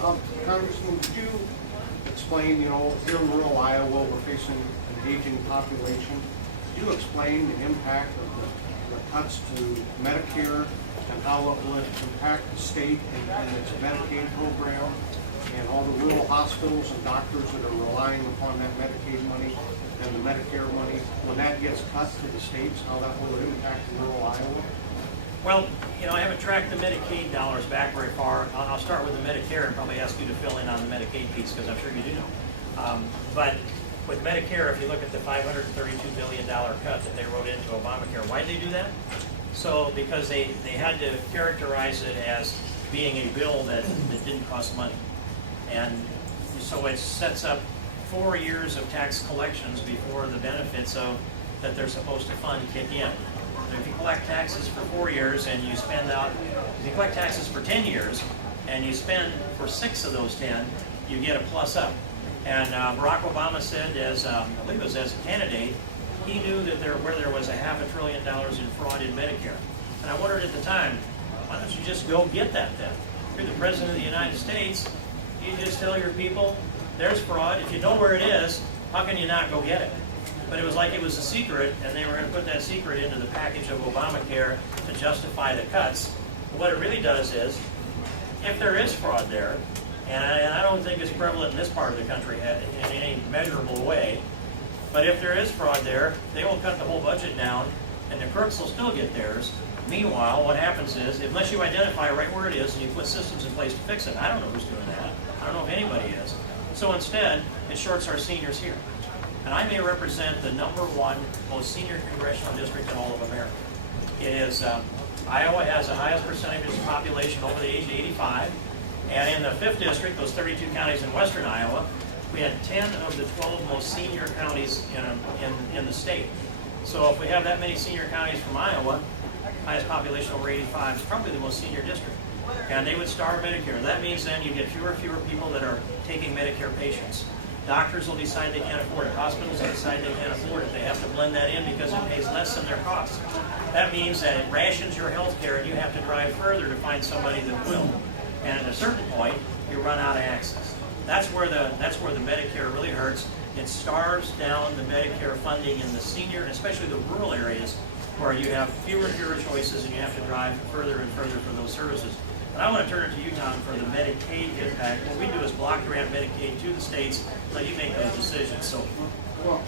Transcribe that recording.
Congressman, could you explain, here in rural Iowa, we're facing an aging population. Could you explain the impact of the cuts to Medicare and how it would impact the state and its Medicaid program and all the rural hospitals and doctors that are relying upon that Medicaid money and the Medicare money? When that gets cut to the states, how that will impact rural Iowa? Well, I haven't tracked the Medicaid dollars back very far. I'll start with the Medicare and probably ask you to fill in on the Medicaid piece because I'm sure you do know. But with Medicare, if you look at the $532 billion cut that they wrote into Obamacare, why did they do that? So because they had to characterize it as being a bill that didn't cost money. And so it sets up 4 years of tax collections before the benefits that they're supposed to fund kick in. If you collect taxes for 4 years and you if you collect taxes for 10 years and you spend for 6 of those 10, you get a plus up. And Barack Obama said, I believe it was as a candidate, he knew that where there was $500 billion in fraud in Medicare. And I wondered at the time, why don't you just go get that then? You're the President of the United States, you just tell your people, there's fraud. If you know where it is, how can you not go get it? But it was like it was a secret, and they were going to put that secret into the package of Obamacare to justify the cuts. What it really does is, if there is fraud there, and I don't think it's prevalent in this part of the country in any measurable way, but if there is fraud there, they will cut the whole budget down, and the crooks will still get theirs. Meanwhile, what happens is, unless you identify right where it is and you put systems in place to fix it, I don't know who's doing that. I don't know if anybody is. So instead, it shorts our seniors here. And I may represent the #1 most senior congressional district in all of America. It is, Iowa has the highest percentage of the population over the age of 85. And in the 5th district, those 32 counties in western Iowa, we had 10 of the 12 most senior counties in the state. So if we have that many senior counties from Iowa, highest population over 85 is probably the most senior district. And they would starve Medicare. That means then you get fewer and fewer people that are taking Medicare patients. Doctors will decide they can't afford it. Hospitals will decide they can't afford it. They have to blend that in because it pays less than their costs. That means that it rations your health care and you have to drive further to find somebody that will. And at a certain point, you run out of access. That's where the Medicare really hurts. It starves down the Medicare funding in the senior, especially the rural areas, where you have fewer and fewer choices and you have to drive further and further for those services. And I want to turn it to you, Tom, for the Medicaid impact. What we do is block grant Medicaid to the states, let you make those decisions. So, Well,